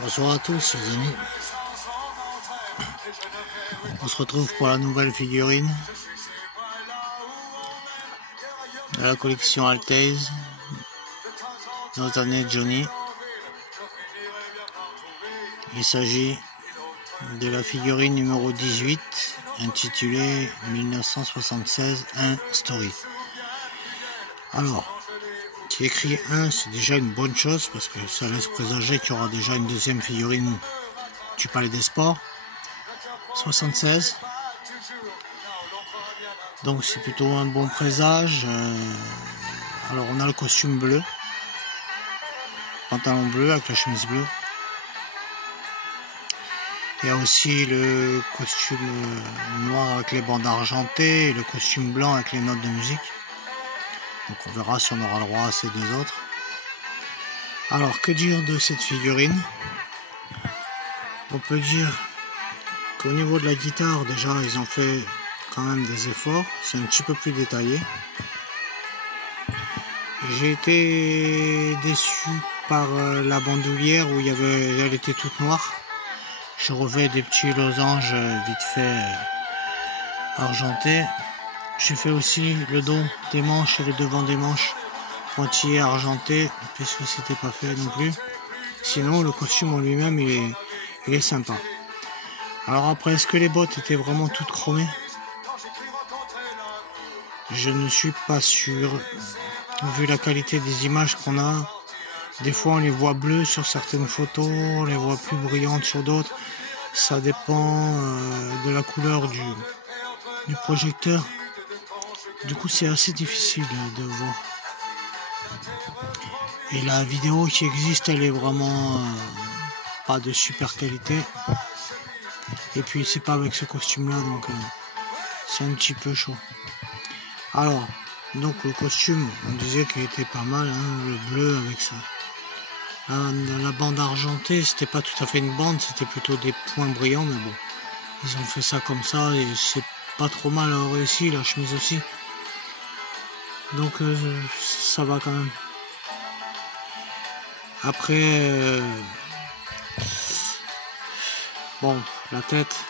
Bonsoir à tous les amis, on se retrouve pour la nouvelle figurine de la collection Altaise, nos années Johnny. Il s'agit de la figurine numéro 18 intitulée 1976 1 Story. Alors, qui écrit 1, c'est déjà une bonne chose parce que ça laisse présager qu'il y aura déjà une deuxième figurine du Palais des Sports. 76. Donc c'est plutôt un bon présage. Alors on a le costume bleu, pantalon bleu avec la chemise bleue. Il y a aussi le costume noir avec les bandes argentées et le costume blanc avec les notes de musique. Donc on verra si on aura le droit à ces deux autres. Alors que dire de cette figurine? On peut dire qu'au niveau de la guitare, déjà ils ont fait quand même des efforts. C'est un petit peu plus détaillé. J'ai été déçu par la bandoulière où elle était toute noire. Je revais des petits losanges vite fait argentés. J'ai fait aussi le dos des manches et le devant des manches pointillés argentés puisque c'était pas fait non plus. Sinon le costume en lui-même il est sympa. Alors après, est-ce que les bottes étaient vraiment toutes chromées? Je ne suis pas sûr. Vu la qualité des images qu'on a, des fois on les voit bleues sur certaines photos, on les voit plus brillantes sur d'autres. Ça dépend de la couleur du projecteur. Du coup c'est assez difficile de voir. Et la vidéo qui existe, elle est vraiment pas de super qualité. Et puis c'est pas avec ce costume là, donc c'est un petit peu chaud. Alors, donc le costume, on disait qu'il était pas mal, hein, le bleu avec ça. La bande argentée, c'était pas tout à fait une bande, c'était plutôt des points brillants, mais bon, ils ont fait ça comme ça et c'est pas trop mal réussi, la chemise aussi. Donc ça va quand même. Après, bon, la tête.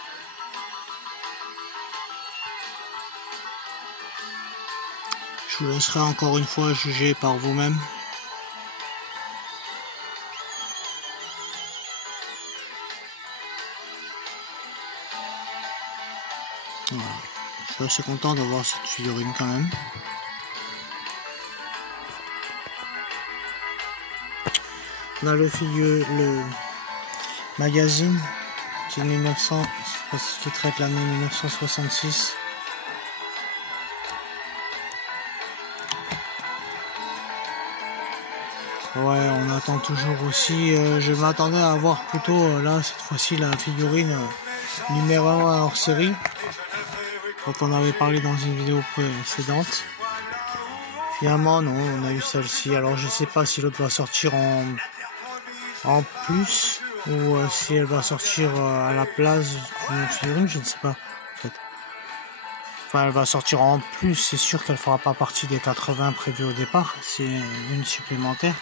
Je vous laisserai encore une fois juger par vous-même. Voilà. Je suis assez content d'avoir cette figurine quand même. On a le magazine qui est 1900, qui traite l'année 1966. Ouais, on attend toujours aussi. Je m'attendais à avoir plutôt là cette fois-ci la figurine numéro 1 hors série, dont on avait parlé dans une vidéo précédente. Finalement non, on a eu celle-ci. Alors je sais pas si l'autre va sortir en plus ou si elle va sortir à la place d'une figurine, je ne sais pas en fait. Enfin elle va sortir en plus, c'est sûr qu'elle fera pas partie des 80 prévus au départ, c'est une supplémentaire.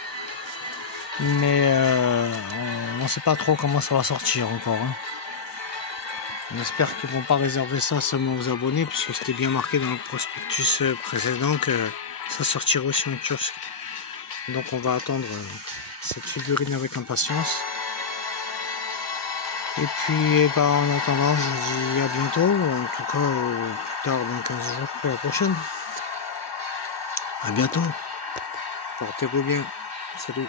Mais on ne sait pas trop comment ça va sortir encore. Hein. On espère qu'ils vont pas réserver ça seulement aux abonnés, puisque c'était bien marqué dans le prospectus précédent que ça sortirait aussi en kiosque. Donc on va attendre cette figurine avec impatience. Et puis en attendant, je vous dis à bientôt, en tout cas plus tard dans 15 jours pour la prochaine. À bientôt. Portez-vous bien. Salut.